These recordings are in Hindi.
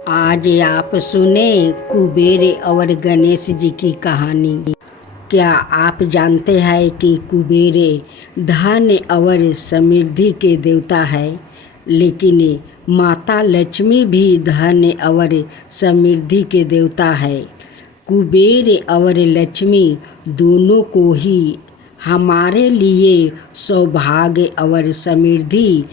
आज आप सुने कुबेर और गणेश जी की कहानी। क्या आप जानते हैं कि कुबेर धन और समृद्धि के देवता है, लेकिन माता लक्ष्मी भी धन और समृद्धि के देवता है। कुबेर और लक्ष्मी दोनों को ही हमारे लिए सौभाग्य और समृद्धि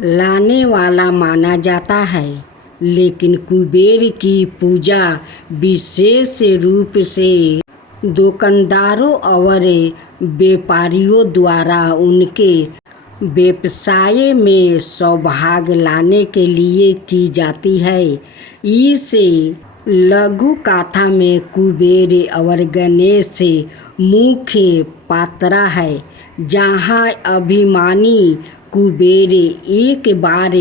लाने वाला माना जाता है, लेकिन कुबेर की पूजा विशेष रूप से दुकानदारों और व्यापारियों द्वारा उनके व्यवसाय में सौभाग्य लाने के लिए की जाती है। इस लघु कथा में कुबेर और गणेश मुख्य पात्र है, जहाँ अभिमानी कुबेर एक बार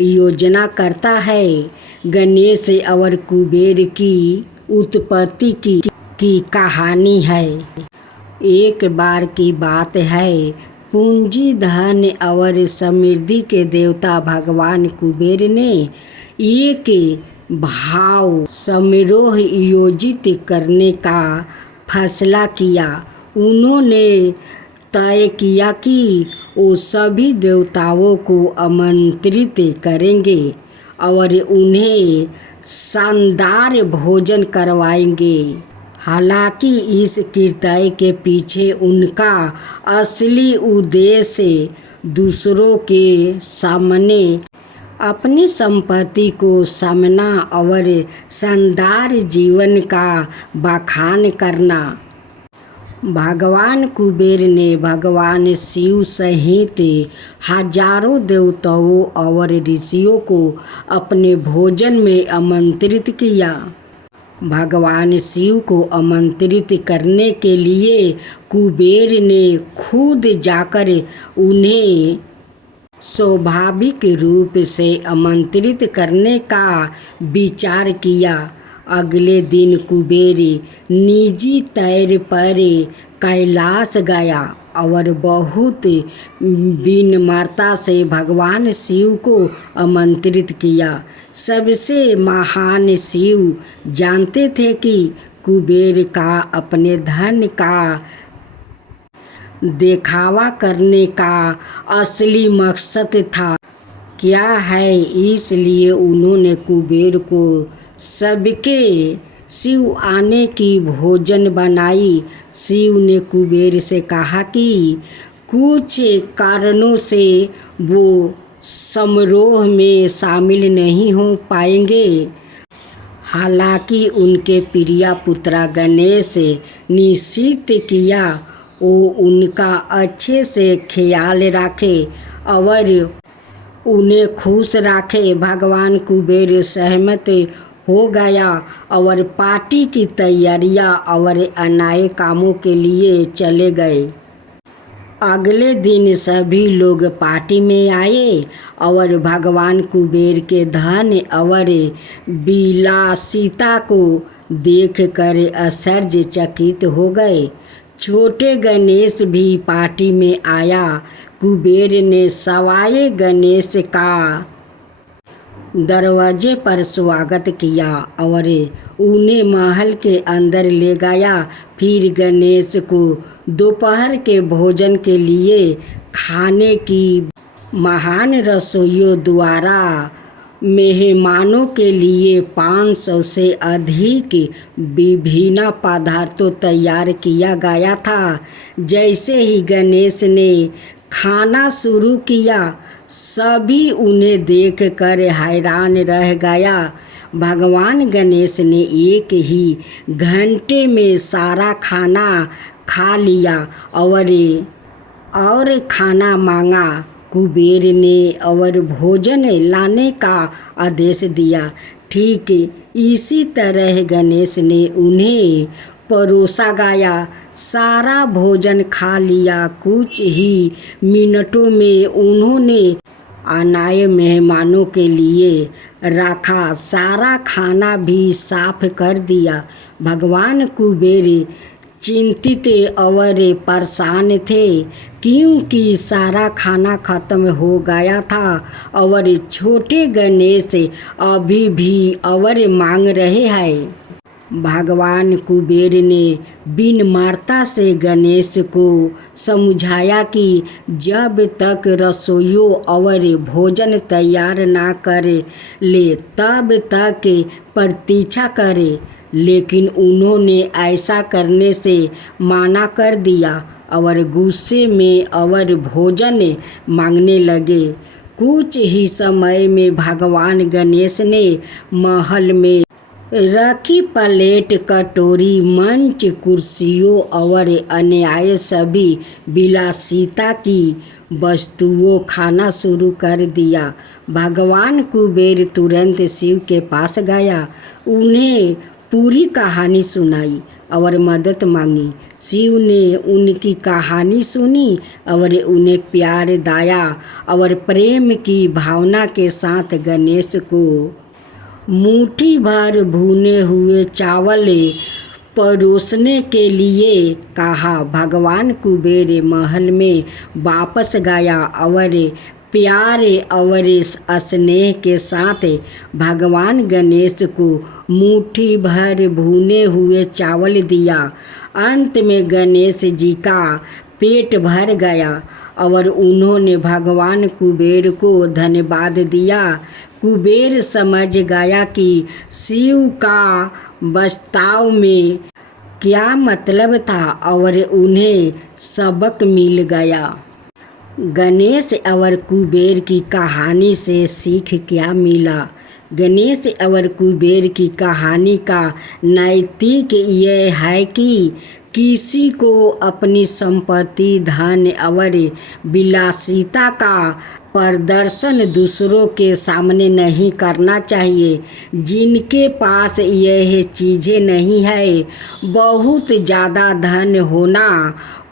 योजना करता है। गणेश और कुबेर की उत्पत्ति की कहानी है। एक बार की बात है, पूंजी धन और समृद्धि के देवता भगवान कुबेर ने एक भाव समारोह आयोजित करने का फैसला किया। उन्होंने तय किया कि वो सभी देवताओं को आमंत्रित करेंगे और उन्हें शानदार भोजन करवाएंगे। हालांकि इस कृत्य के पीछे उनका असली उद्देश्य दूसरों के सामने अपनी संपत्ति को सामना और शानदार जीवन का बखान करना। भगवान कुबेर ने भगवान शिव सहित हजारों देवताओं और ऋषियों को अपने भोजन में आमंत्रित किया। भगवान शिव को आमंत्रित करने के लिए कुबेर ने खुद जाकर उन्हें स्वाभाविक रूप से आमंत्रित करने का विचार किया। अगले दिन कुबेर निजी तौर पर कैलाश गया और बहुत विनम्रता से भगवान शिव को आमंत्रित किया। सबसे महान शिव जानते थे कि कुबेर का अपने धन का दिखावा करने का असली मकसद था क्या है, इसलिए उन्होंने कुबेर को सबके शिव आने की भोजन बनाई। शिव ने कुबेर से कहा कि कुछ कारणों से वो समारोह में शामिल नहीं हो पाएंगे। हालांकि उनके प्रिय पुत्र गणेश निश्चित किया वो उनका अच्छे से ख्याल रखे और उन्हें खुश रखे। भगवान कुबेर सहमत हो गया और पार्टी की तैयारियां और अन्य कामों के लिए चले गए। अगले दिन सभी लोग पार्टी में आए और भगवान कुबेर के धन और विलासिता को देखकर आश्चर्यचकित हो गए। छोटे गणेश भी पार्टी में आया। कुबेर ने सवाए गणेश का दरवाजे पर स्वागत किया और उन्हें महल के अंदर ले गया। फिर गणेश को दोपहर के भोजन के लिए खाने की महान रसोइयों द्वारा मेहमानों के लिए 500 से अधिक विभिन्न पदार्थों तैयार किया गया था। जैसे ही गणेश ने खाना शुरू किया, सभी उन्हें देखकर हैरान रह गया। भगवान गणेश ने एक ही घंटे में सारा खाना खा लिया और खाना मांगा। कुबेर ने और भोजन लाने का आदेश दिया। ठीक इसी तरह गणेश ने उन्हें परोसा गया। सारा भोजन खा लिया। कुछ ही मिनटों में उन्होंने आए मेहमानों के लिए रखा सारा खाना भी साफ कर दिया। भगवान कुबेर चिंतित और परेशान थे क्योंकि सारा खाना खत्म हो गया था और छोटे गणेश अभी भी और मांग रहे हैं। भगवान कुबेर ने विनम्रता से गणेश को समझाया कि जब तक रसोइयों और भोजन तैयार ना कर ले तब तक प्रतीक्षा करे, लेकिन उन्होंने ऐसा करने से मना कर दिया और गुस्से में और भोजन मांगने लगे। कुछ ही समय में भगवान गणेश ने महल में रखी प्लेट, कटोरी, मंच, कुर्सियों और अन्य सभी विलासिता की वस्तुओं खाना शुरू कर दिया। भगवान कुबेर तुरंत शिव के पास गया, उन्हें पूरी कहानी सुनाई और मदद मांगी। शिव ने उनकी कहानी सुनी और उन्हें प्यार, दया और प्रेम की भावना के साथ गणेश को मुट्ठी भर भुने हुए चावल परोसने के लिए कहा। भगवान कुबेर महल में वापस गया और प्यार और स्नेह के साथ भगवान गणेश को मुट्ठी भर भुने हुए चावल दिया। अंत में गणेश जी का पेट भर गया और उन्होंने भगवान कुबेर को धन्यवाद दिया। कुबेर समझ गया कि शिव का वास्तव में क्या मतलब था और उन्हें सबक मिल गया। गणेश और कुबेर की कहानी से सीख क्या मिला? गणेश और कुबेर की कहानी का नैतिक यह है कि किसी को अपनी संपत्ति, धन और विलासिता का प्रदर्शन दूसरों के सामने नहीं करना चाहिए। जिनके पास यह चीज़ें नहीं है, बहुत ज़्यादा धन होना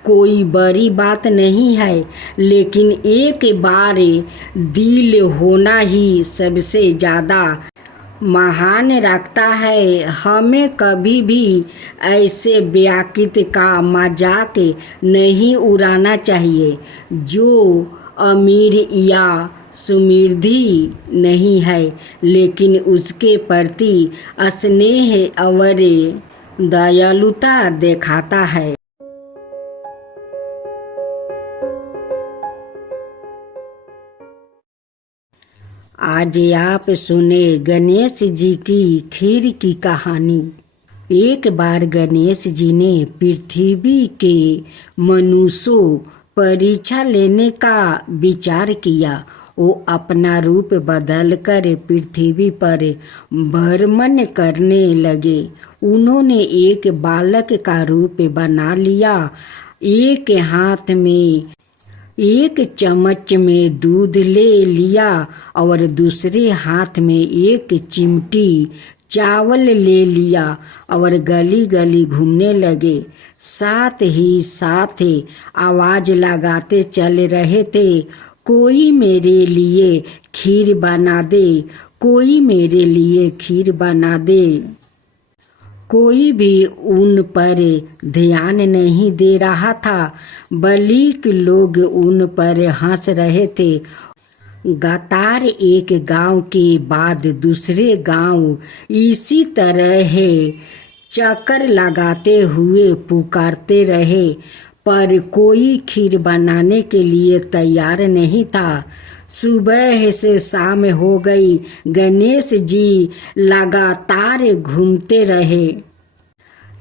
कोई बड़ी बात नहीं है, लेकिन एक बार दिल होना ही सबसे ज़्यादा महान रखता है। हमें कभी भी ऐसे व्यक्ति का मजाक नहीं उड़ाना चाहिए जो अमीर या समृद्धि नहीं है, लेकिन उसके प्रति स्नेह और दयालुता दिखाता है। आज आप सुने गणेश जी की खीर की कहानी। एक बार गणेश जी ने पृथ्वी के मनुष्यों परीक्षा लेने का विचार किया। वो अपना रूप बदलकर पृथ्वी पर भ्रमण करने लगे। उन्होंने एक बालक का रूप बना लिया। एक हाथ में एक चम्मच में दूध ले लिया और दूसरे हाथ में एक चिमटी चावल ले लिया और गली गली घूमने लगे। साथ ही साथ आवाज लगाते चल रहे थे, कोई मेरे लिए खीर बना दे, कोई मेरे लिए खीर बना दे। कोई भी उन पर ध्यान नहीं दे रहा था, बल्कि लोग उन पर हंस रहे थे। लगातार एक गांव के बाद दूसरे गांव इसी तरह चक्कर लगाते हुए पुकारते रहे, पर कोई खीर बनाने के लिए तैयार नहीं था। सुबह से शाम हो गई, गणेश जी लगातार घूमते रहे।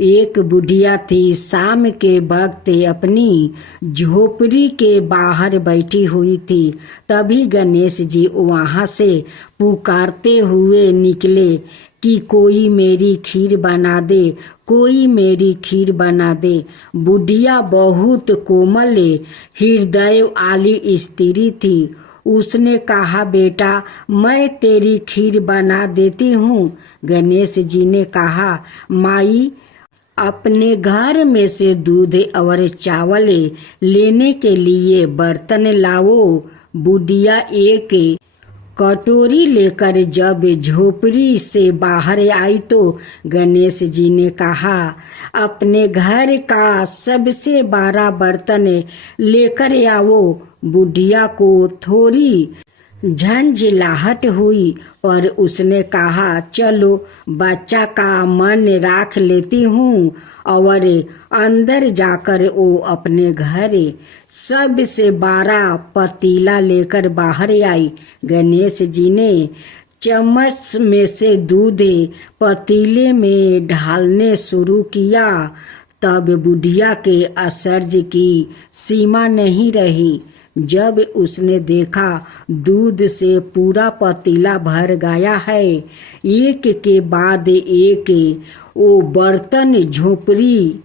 एक बुढ़िया थी, शाम के वक्त अपनी झोपड़ी के बाहर बैठी हुई थी। तभी गणेश जी वहां से पुकारते हुए निकले कि कोई मेरी खीर बना दे, कोई मेरी खीर बना दे। बुढ़िया बहुत कोमल हृदय वाली स्त्री थी। उसने कहा, बेटा मैं तेरी खीर बना देती हूँ। गणेश जी ने कहा, माई अपने घर में से दूध और चावल लेने के लिए बर्तन लाओ। बुढ़िया एक कटोरी लेकर जब झोपड़ी से बाहर आई तो गणेश जी ने कहा, अपने घर का सबसे बड़ा बर्तन लेकर आओ। बुढ़िया को थोड़ी झंझलाहट हुई और उसने कहा, चलो बच्चा का मन राख लेती हूँ। और अंदर जाकर वो अपने घर सबसे बड़ा पतीला लेकर बाहर आई। गणेश जी ने चम्मच में से दूध पतीले में ढालने शुरू किया। तब बुढ़िया के आश्चर्य की सीमा नहीं रही जब उसने देखा दूध से पूरा पतीला भर गया है। एक के बाद एक वो बर्तन झोपड़ी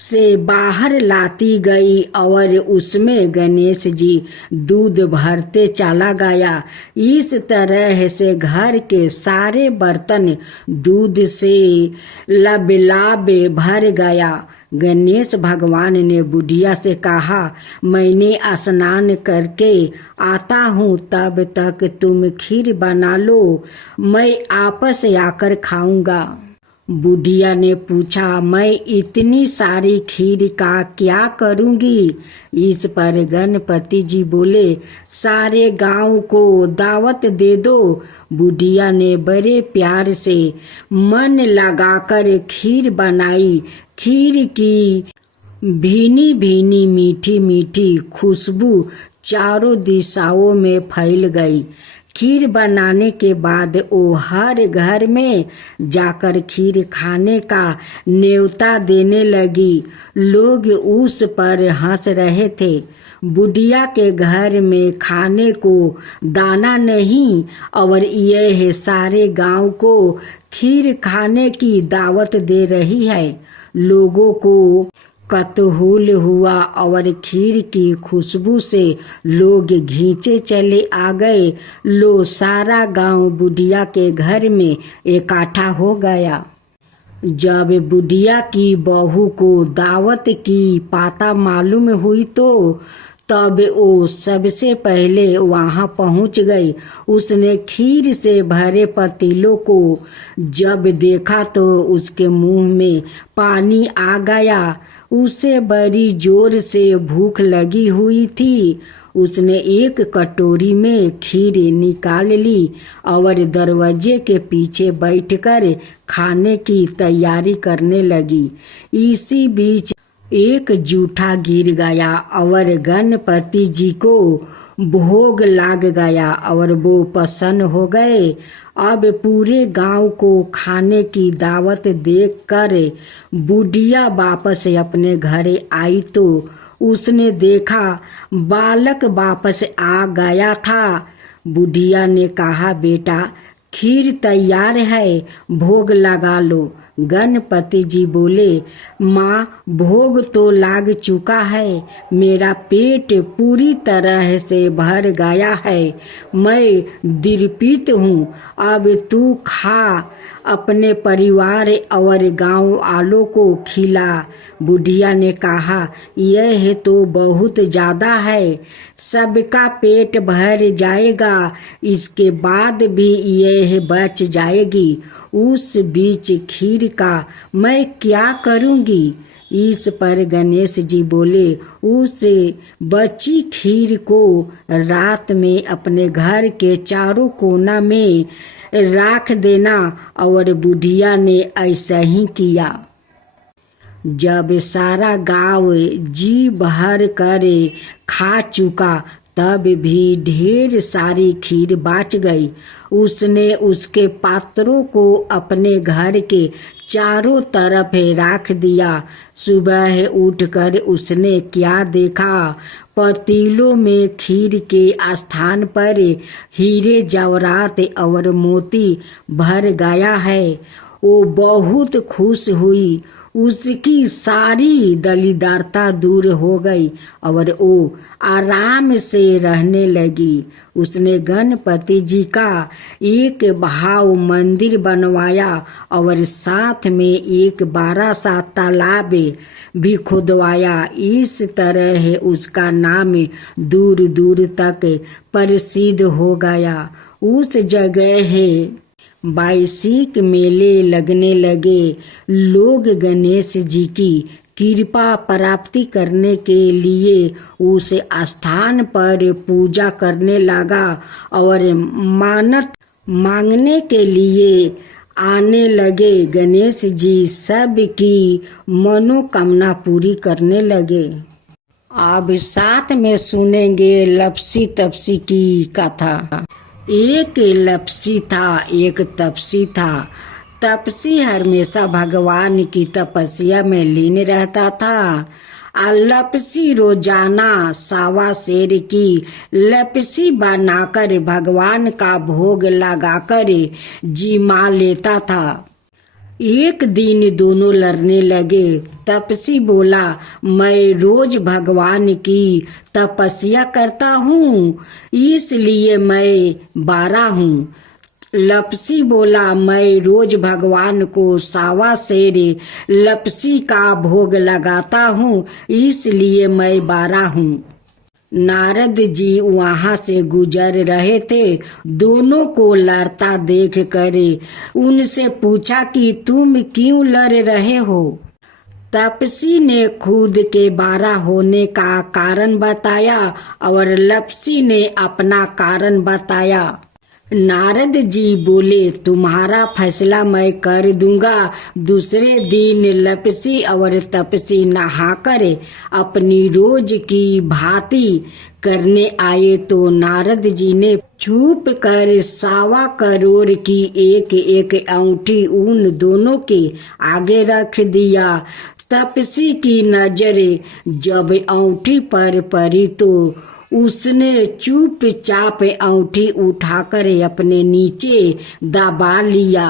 से बाहर लाती गई और उसमें गणेश जी दूध भरते चला गया। इस तरह से घर के सारे बर्तन दूध से लबलाब भर गया। गणेश भगवान ने बुढ़िया से कहा, मैंने स्नान करके आता हूँ, तब तक तुम खीर बना लो, मैं आपस आकर खाऊंगा। बुढ़िया ने पूछा, मैं इतनी सारी खीर का क्या करूँगी? इस पर गणपति जी बोले, सारे गांव को दावत दे दो। बुढ़िया ने बड़े प्यार से मन लगाकर खीर बनाई। खीर की भीनी भीनी मीठी मीठी खुशबू चारों दिशाओं में फैल गई। खीर बनाने के बाद वो हर घर में जाकर खीर खाने का न्योता देने लगी। लोग उस पर हंस रहे थे। बुढ़िया के घर में खाने को दाना नहीं और यह सारे गांव को खीर खाने की दावत दे रही है। लोगों को कतहूल हुआ और खीर की खुशबू से लोग घींचे चले आ गए। लो सारा गांव बुढ़िया के घर में इकट्ठा हो गया। जब बुढ़िया की बहू को दावत की पता मालूम हुई तो तब वो सबसे पहले वहां पहुंच गई। उसने खीर से भरे पतीलों को जब देखा तो उसके मुंह में पानी आ गया। उसे बड़ी जोर से भूख लगी हुई थी। उसने एक कटोरी में खीर निकाल ली और दरवाजे के पीछे बैठकर खाने की तैयारी करने लगी। इसी बीच एक जूठा गिर गया और गणपति जी को भोग लाग गया और वो प्रसन्न हो गए। अब पूरे गांव को खाने की दावत देखकर बुढ़िया वापस अपने घर आई तो उसने देखा बालक वापस आ गया था। बुढ़िया ने कहा, बेटा खीर तैयार है, भोग लगा लो। गणपति जी बोले, माँ भोग तो लाग चुका है, मेरा पेट पूरी तरह से भर गया है, मैं दिरपित हूँ, अब तू खा, अपने परिवार और गांव वालों को खिला। बुढ़िया ने कहा, यह तो बहुत ज़्यादा है, सबका पेट भर जाएगा, इसके बाद भी यह बच जाएगी। उस बीच खीर का मैं क्या करूँगी? इस पर गणेश जी बोले, उस बची खीर को रात में अपने घर के चारों कोना में रख देना। और बुढ़िया ने ऐसा ही किया। जब सारा गांव जी भर कर खा चुका तब भी ढेर सारी खीर बच गई। उसने उसके पात्रों को अपने घर के चारों तरफ रख दिया। सुबह उठकर उसने क्या देखा, पतीलों में खीर के स्थान पर हीरे जवाहरात और मोती भर गया है। वो बहुत खुश हुई, उसकी सारी दलिद्रता दूर हो गई और वो आराम से रहने लगी। उसने गणपति जी का एक भाव मंदिर बनवाया और साथ में एक बड़ा सा तालाब भी खुदवाया। इस तरह उसका नाम दूर दूर तक प्रसिद्ध हो गया। उस जगह है वार्षिक मेले लगने लगे। लोग गणेश जी की कृपा प्राप्ति करने के लिए उस स्थान पर पूजा करने लगा और मानत मांगने के लिए आने लगे। गणेश जी सबकी मनोकामना पूरी करने लगे। अब साथ में सुनेंगे लपसी तपसी की कथा। एक लपसी था, एक तपसी था। तपसी हमेशा भगवान की तपस्या में लीन रहता था। लपसी रोजाना 1.25 शेर की लपसी बनाकर भगवान का भोग लगाकर जिमा लेता था। एक दिन दोनों लड़ने लगे। तपसी बोला, मैं रोज भगवान की तपस्या करता हूँ, इसलिए मैं 12 हूँ। लपसी बोला, मैं रोज भगवान को 1.25 शेर लपसी का भोग लगाता हूँ, इसलिए मैं 12 हूँ। नारद जी वहाँ से गुजर रहे थे। दोनों को लड़ता देख कर उनसे पूछा कि तुम क्यों लड़ रहे हो। तपसी ने खुद के 12 होने का कारण बताया और लपसी ने अपना कारण बताया। नारद जी बोले, तुम्हारा फैसला मैं कर दूंगा। दूसरे दिन लपसी और तपसी नहाकर अपनी रोज की भांति करने आए तो नारद जी ने छुप कर 1.25 करोड़ की एक एक अंगूठी उन दोनों के आगे रख दिया। तपसी की नजर जब अंगूठी पर पड़ी तो उसने चुपचाप अंगूठी उठाकर अपने नीचे दबा लिया।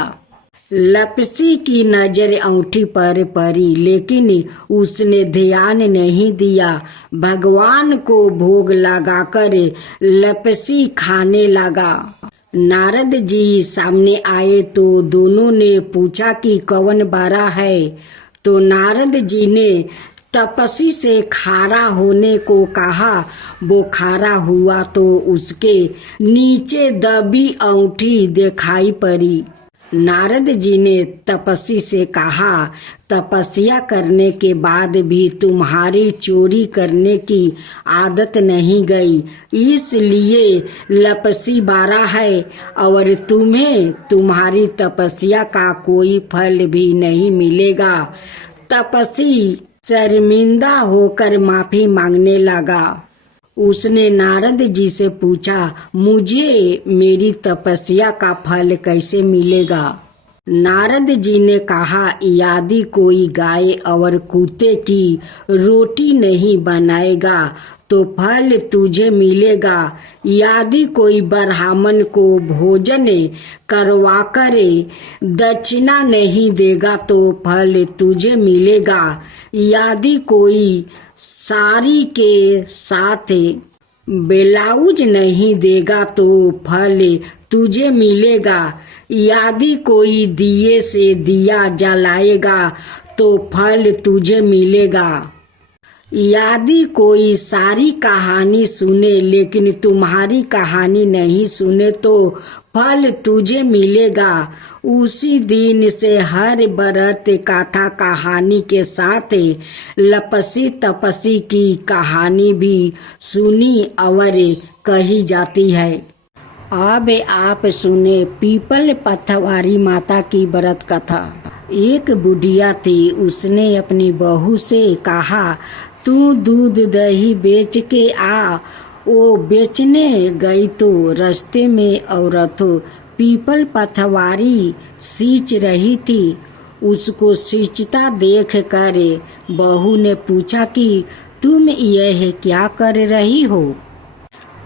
लपसी की नजर अंगूठी पर पड़ी, लेकिन उसने ध्यान नहीं दिया। भगवान को भोग लगाकर लपसी खाने लगा। नारद जी सामने आए तो दोनों ने पूछा कि कौन बड़ा है। तो नारद जी ने तपसी से खारा होने को कहा। वो खारा हुआ तो उसके नीचे दबी अंगूठी दिखाई पड़ी। नारद जी ने तपसी से कहा, तपस्या करने के बाद भी तुम्हारी चोरी करने की आदत नहीं गई, इसलिए लपसी 12 है और तुम्हें तुम्हारी तपस्या का कोई फल भी नहीं मिलेगा। तपसी शर्मिंदा होकर माफी मांगने लगा। उसने नारद जी से पूछा, मुझे मेरी तपस्या का फल कैसे मिलेगा। नारद जी ने कहा, यदि कोई गाय और कुत्ते की रोटी नहीं बनाएगा तो फल तुझे मिलेगा। यदि कोई ब्राह्मण को भोजन करवाकर दक्षिणा नहीं देगा तो फल तुझे मिलेगा। यदि कोई साड़ी के साथ ब्लाउज नहीं देगा तो फल तुझे मिलेगा। यदि कोई दिए से दिया जलाएगा तो फल तुझे मिलेगा। यदि कोई सारी कहानी सुने लेकिन तुम्हारी कहानी नहीं सुने तो फल तुझे मिलेगा। उसी दिन से हर व्रत कथा कहानी के साथ लपसी तपसी की कहानी भी सुनी और कही जाती है। अब आप सुने पीपल पथवारी माता की व्रत कथा। एक बुढ़िया थी, उसने अपनी बहू से कहा, तू दूध दही बेच के आ। वो बेचने गई तो रास्ते में औरतों पीपल पथवारी सींच रही थी। उसको सींचता देख कर बहू ने पूछा कि तुम यह क्या कर रही हो।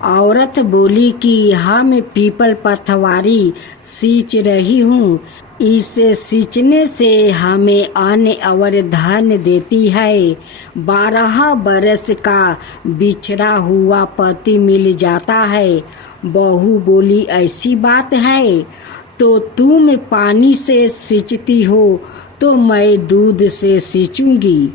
औरत बोली कि हम पीपल पथवारी सींच रही हूँ, इसे सींचने से हमें अन्न और धन देती है। 12 बरस का बिछड़ा हुआ पति मिल जाता है। बहू बोली, ऐसी बात है तो तुम पानी से सींचती हो तो मैं दूध से सींचूंगी।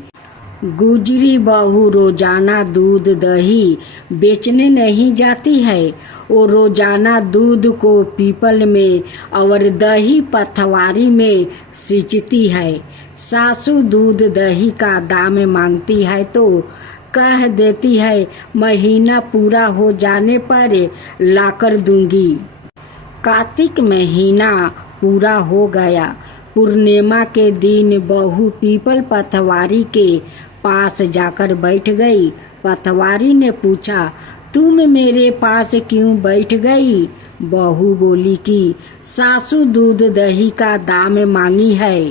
गुजरी बहू रोजाना दूध दही बेचने नहीं जाती है। वो रोजाना दूध को पीपल में और दही पथवारी में सींचती है। सासू दूध दही का दाम मांगती है तो कह देती है महीना पूरा हो जाने पर लाकर दूंगी। कार्तिक महीना पूरा हो गया। पूर्णिमा के दिन बहू पीपल पथवारी के पास जाकर बैठ गई। पथवारी ने पूछा, तुम मेरे पास क्यों बैठ गई? बहू बोली कि सासू दूध दही का दाम मांगी है।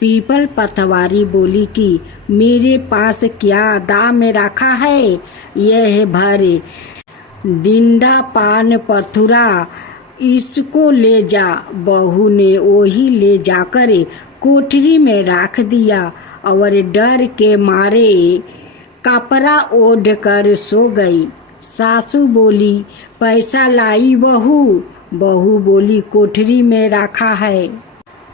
पीपल पथवारी बोली कि मेरे पास क्या दाम रखा है? यह भरे डिंडा पान पथुरा, इसको ले जा। बहू ने वही ले जाकर कोठरी में रख दिया और डर के मारे कपड़ा ओढ़ कर सो गई। सासू बोली, पैसा लाई बहू? बहू बोली, कोठरी में रखा है।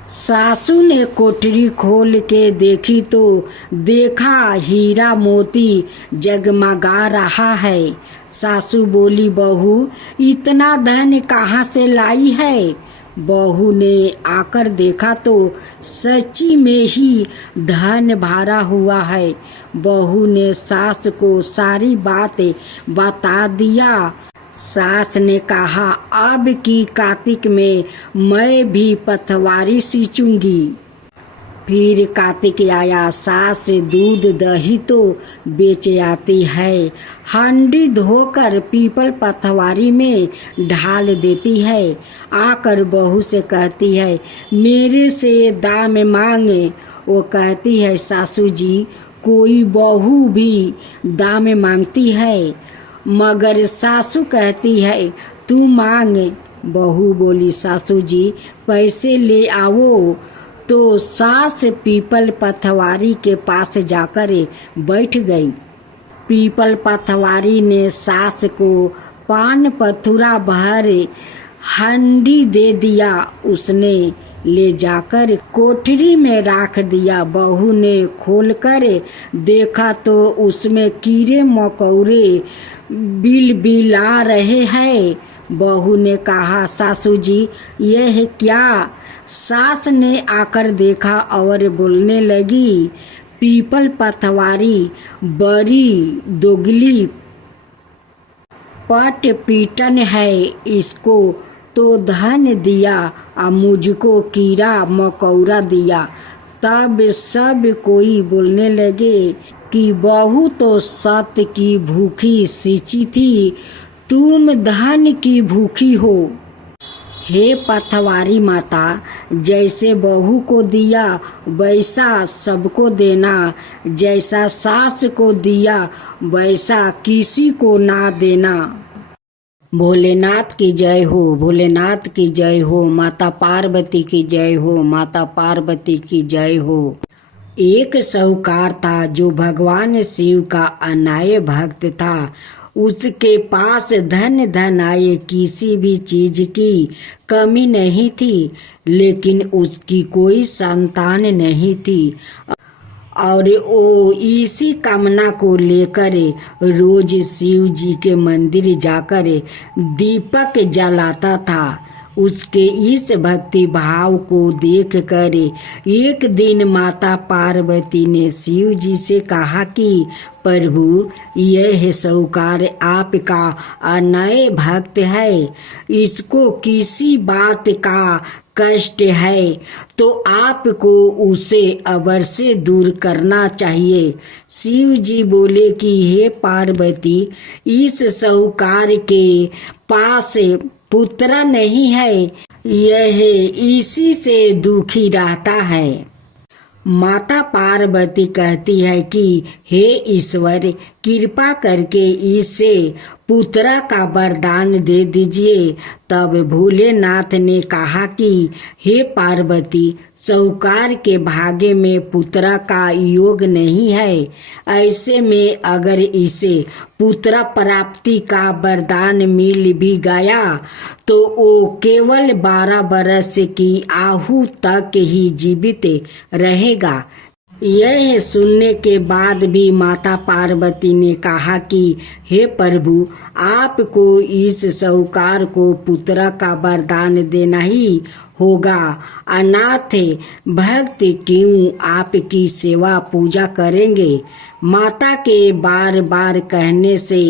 सासू ने कोठरी खोल के देखी तो देखा हीरा मोती जगमगा रहा है। सासू बोली, बहू इतना धन कहाँ से लाई है? बहू ने आकर देखा तो सच्ची में ही धन भरा हुआ है। बहू ने सास को सारी बात बता दिया। सास ने कहा, अब की कार्तिक में मैं भी पथवारी सींचूंगी। फिर कार्तिक आया। सास दूध दही तो बेच आती है। हांडी धोकर पीपल पथवारी में ढाल देती है। आकर बहू से कहती है, मेरे से दाम मांगे। वो कहती है, सासू जी कोई बहू भी दाम मांगती है? मगर सासू कहती है, तू मांग। बहू बोली, सासू जी पैसे ले आओ। तो सास पीपल पथवारी के पास जाकर बैठ गई। पीपल पथवारी ने सास को पान पथुरा भर हंडी दे दिया। उसने ले जाकर कोठरी में रख दिया। बहू ने खोलकर देखा तो उसमें कीड़े मकोड़े बिलबिला रहे हैं। बहू ने कहा, सासू जी यह क्या? सास ने आकर देखा और बोलने लगी, पीपल पथवारी बड़ी दोगली पट पीटन है। इसको तो धन दिया और मुझको कीड़ा मकोड़ा दिया। तब सब कोई बोलने लगे कि बहू तो सत्य की भूखी सींची थी, तुम धन की भूखी हो। हे पथवारी माता, जैसे बहू को दिया वैसा सबको देना। जैसा सास को दिया वैसा किसी को ना देना। भोलेनाथ की जय हो, भोलेनाथ की जय हो, माता पार्वती की जय हो, माता पार्वती की जय हो। एक साहूकार था जो भगवान शिव का अनाय भक्त था। उसके पास धन धन आए किसी भी चीज की कमी नहीं थी, लेकिन उसकी कोई संतान नहीं थी और वो इसी कामना को लेकर रोज शिव जी के मंदिर जाकर दीपक जलाता था। उसके इस भक्ति भाव को देखकर एक दिन माता पार्वती ने शिव जी से कहा कि प्रभु, यह साहूकार आपका अनय भक्त है, इसको किसी बात का कष्ट है तो आपको उसे अवश्य दूर करना चाहिए। शिव जी बोले कि हे पार्वती, इस साहूकार के पास पुत्र नहीं है, यह इसी से दुखी रहता है। माता पार्वती कहती है कि हे ईश्वर, कृपा करके इसे पुत्रा का वरदान दे दीजिए। तब भोलेनाथ ने कहा कि हे पार्वती, साहूकार के भाग्य में पुत्रा का योग नहीं है। ऐसे में अगर इसे पुत्र प्राप्ति का वरदान मिल भी गया तो वो केवल 12 बरस की आयु तक ही जीवित रहेगा। यह सुनने के बाद भी माता पार्वती ने कहा कि हे प्रभु, आपको इस साहूकार को पुत्र का वरदान देना ही होगा। अनाथ भक्त क्यों आपकी सेवा पूजा करेंगे। माता के बार बार कहने से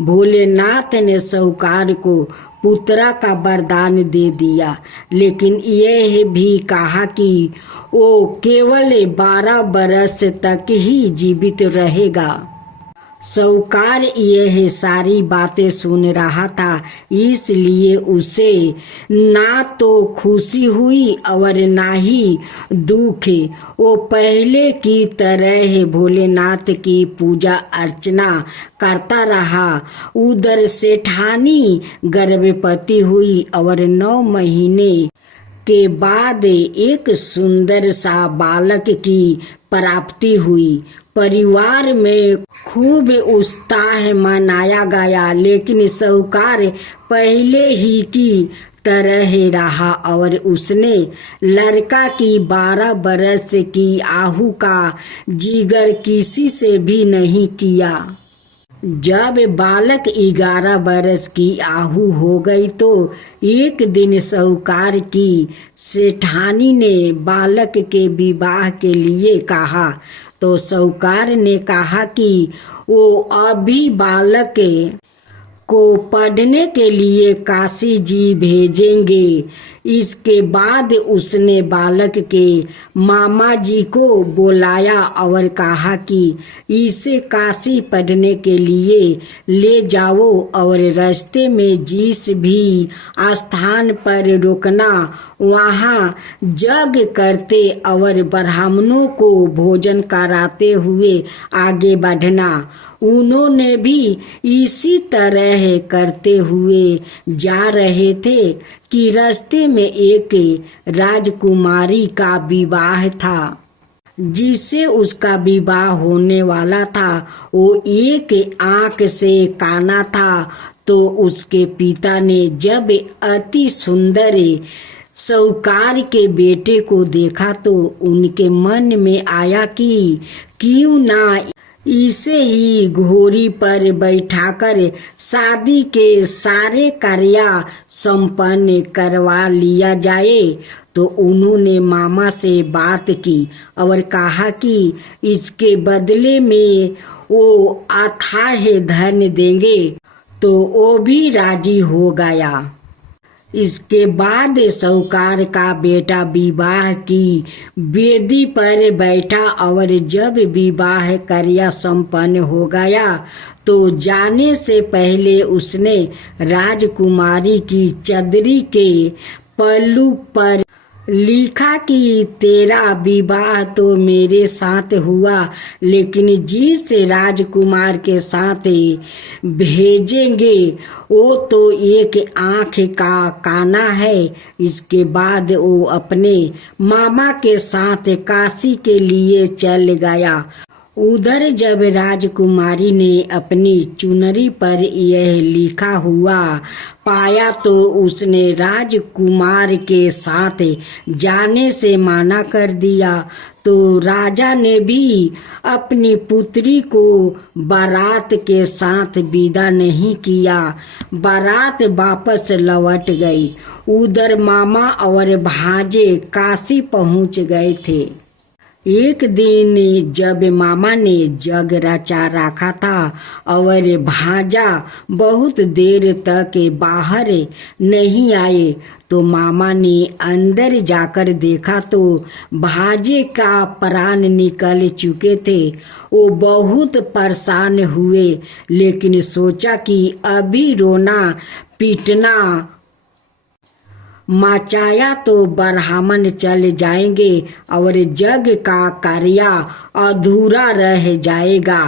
भोलेनाथ ने साहूकार को पुत्र का वरदान दे दिया, लेकिन यह भी कहा कि वो केवल 12 बरस तक ही जीवित रहेगा। साहूकार यह सारी बातें सुन रहा था, इसलिए उसे ना तो खुशी हुई और ना ही दुख। वो पहले की तरह भोलेनाथ की पूजा अर्चना करता रहा। उधर सेठानी गर्भवती हुई और 9 महीने के बाद एक सुंदर सा बालक की प्राप्ति हुई। परिवार में खूब उत्साह मनाया गया, लेकिन साहूकार पहले ही की तरह रहा और उसने लड़का की 12 बरस की आहू का जिक्र किसी से भी नहीं किया। जब बालक 11 बरस की आहू हो गई तो एक दिन साहूकार की सेठानी ने बालक के विवाह के लिए कहा, तो साहूकार ने कहा कि वो अभी बालक को पढ़ने के लिए काशी जी भेजेंगे। इसके बाद उसने बालक के मामा जी को बुलाया और कहा कि इसे काशी पढ़ने के लिए ले जाओ और रास्ते में जिस भी स्थान पर रुकना वहाँ यज्ञ करते और ब्राह्मणों को भोजन कराते हुए आगे बढ़ना। उन्होंने भी इसी तरह करते हुए जा रहे थे कि रास्ते में एक राजकुमारी का विवाह था। जिससे उसका विवाह होने वाला था वो एक आंख से काना था। तो उसके पिता ने जब अति सुंदर साहूकार के बेटे को देखा तो उनके मन में आया कि क्यों ना इसे ही घोड़ी पर बैठाकर शादी के सारे कार्य संपन्न करवा लिया जाए। तो उन्होंने मामा से बात की और कहा कि इसके बदले में वो अथाह धन देंगे। तो वो भी राजी हो गया। इसके बाद साहूकार का बेटा विवाह की वेदी पर बैठा और जब विवाह कार्य संपन्न हो गया तो जाने से पहले उसने राजकुमारी की चदरी के पल्लू पर लिखा कि तेरा विवाह तो मेरे साथ हुआ, लेकिन जिस राजकुमार के साथ भेजेंगे वो तो एक आँख का काना है। इसके बाद वो अपने मामा के साथ काशी के लिए चल गया। उधर जब राजकुमारी ने अपनी चुनरी पर यह लिखा हुआ पाया तो उसने राजकुमार के साथ जाने से मना कर दिया। तो राजा ने भी अपनी पुत्री को बारात के साथ विदा नहीं किया। बारात वापस लौट गई। उधर मामा और भांजे काशी पहुंच गए थे। एक दिन जब मामा ने जग रचा रखा था और भांजा बहुत देर तक बाहर नहीं आए तो मामा ने अंदर जाकर देखा तो भांजे का प्राण निकल चुके थे। वो बहुत परेशान हुए, लेकिन सोचा कि अभी रोना पीटना मचाया तो ब्राह्मण चल जाएंगे और यज्ञ का कार्य अधूरा रह जाएगा।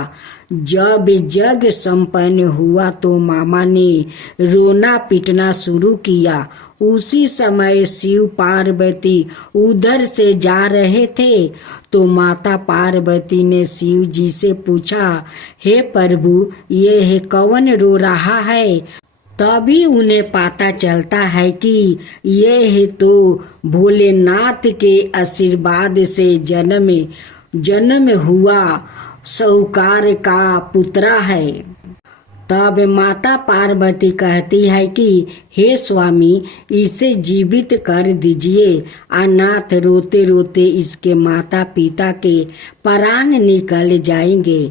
जब यज्ञ संपन्न हुआ तो मामा ने रोना पीटना शुरू किया। उसी समय शिव पार्वती उधर से जा रहे थे तो माता पार्वती ने शिव जी से पूछा, हे प्रभु, यह कौन रो रहा है। तभी उन्हें पता चलता है कि यह तो भोलेनाथ के आशीर्वाद से जन्म जन्म हुआ साहूकार का पुत्रा है। तब माता पार्वती कहती है कि हे स्वामी, इसे जीवित कर दीजिए। अनाथ रोते रोते इसके माता पिता के प्राण निकल जाएंगे।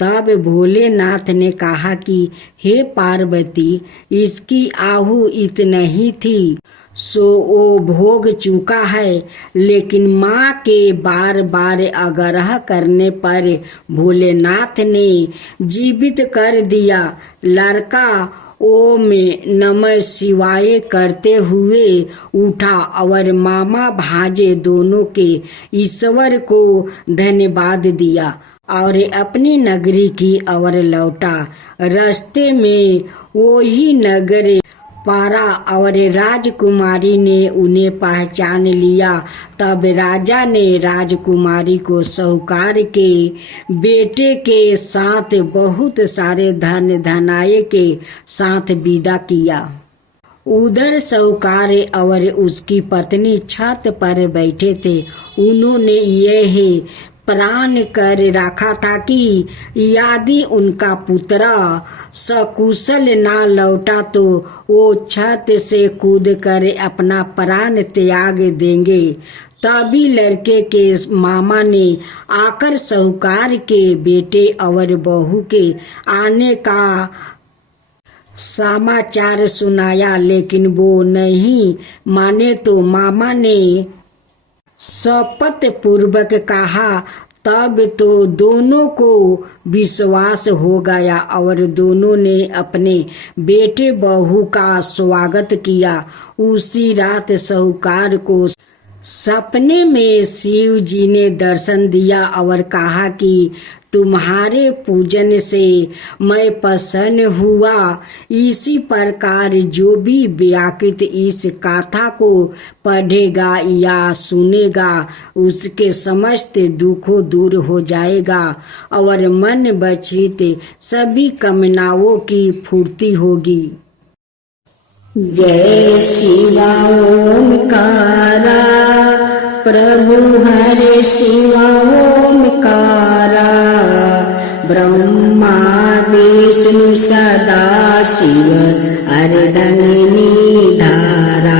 तब भोलेनाथ ने कहा कि हे पार्वती, इसकी आहु इतना ही थी, सो वो भोग चुका है। लेकिन माँ के बार बार आग्रह करने पर भोलेनाथ ने जीवित कर दिया। लड़का ओम नमः शिवाय करते हुए उठा और मामा भांजे दोनों के ईश्वर को धन्यवाद दिया और अपनी नगरी की ओर लौटा। रास्ते में वही नगर पारा और राजकुमारी ने उन्हें पहचान लिया। तब राजा ने राजकुमारी को साहूकार के बेटे के साथ बहुत सारे धन धनाये के साथ विदा किया। उधर साहूकार और उसकी पत्नी छत पर बैठे थे। उन्होंने यह प्राण कर रखा था कि यदि उनका पुत्र सकुशल ना लौटा तो वो छत से कूद कर अपना प्राण त्याग देंगे। तभी लड़के के मामा ने आकर साहूकार के बेटे और बहू के आने का समाचार सुनाया, लेकिन वो नहीं माने तो मामा ने शपथ पूर्वक कहा। तब तो दोनों को विश्वास हो गया और दोनों ने अपने बेटे बहू का स्वागत किया। उसी रात साहूकार को सपने में शिव जी ने दर्शन दिया और कहा कि तुम्हारे पूजन से मैं प्रसन्न हुआ। इसी प्रकार जो भी व्याकृत इस कथा को पढ़ेगा या सुनेगा उसके समस्त दुखों दूर हो जाएगा और मन बचित सभी कामनाओं की पूर्ति होगी। जय शिवा ओमकारा, प्रभु हरे शिवा ओमकारा। ब्रह्मा विष्णु सदा शिव अर्धंगिनी धारा।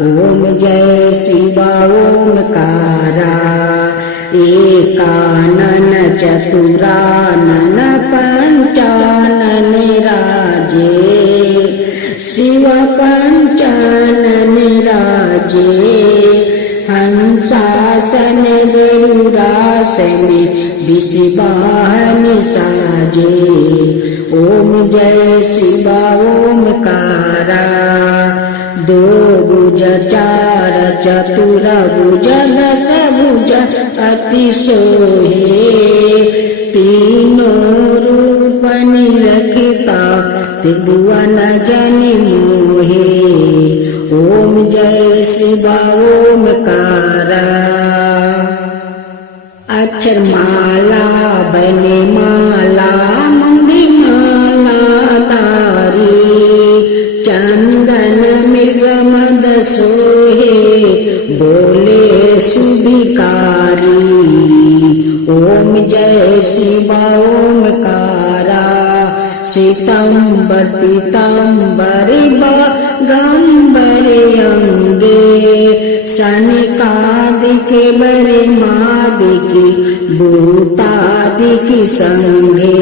ओम जय शिवा ओमकारा। एकानन चतुरानन पंचानन राजे। शिव पंचानन राजे। हंसासन गरुड़ासन विषवाहन साजे। ओम जय शिवा ओमकारा। दो भुज चार चतुर भुज दस भुज अति सोहे। तीनों रूप निरखता त्रिभुवन जन मोहे। ओम जय शिवा ओमकारा। अक्षर माला बने माला मंदी माला तारी। चंदन मृग मद सोहे बोले सुभिकारी। ओम जय शिवा ओमकारा। श्वेतांबर पीतांबर गंबर अंगे। सनकादिक बरे मादिक भूतादिक संगे।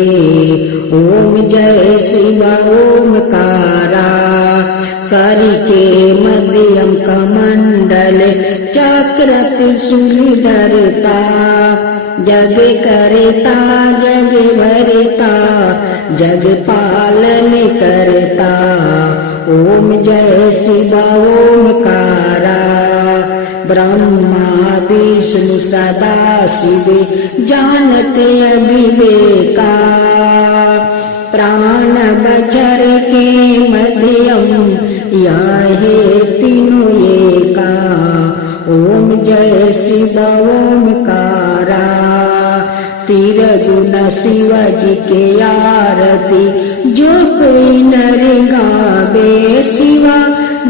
ओम जय शिवा ओमकारा। करके मध्यम कमंडल चक्र त्रिशूल धरता। जग करता जग भरता जग पालन करता। ओम जय शिवा ओमकारा। ब्रह्मा विष्णु सदा शिव जानते अविवेका। प्राण बचर के मध्यम याहे तीनों एका। ओम जय शिवा ओमकारा। तिरगुण शिव जी के आरती जो कोई नर गावे। शिवा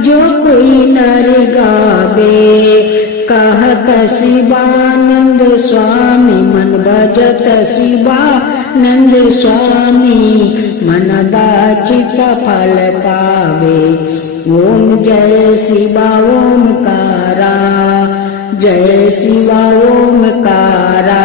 जो कोई नर गावे। कह कहत शिवानंद स्वामी मन भजत शिवानंद स्वामी मन बाचित फल पावे। ओम जय शिवा ओमकारा, जय शिवा ओमकारा।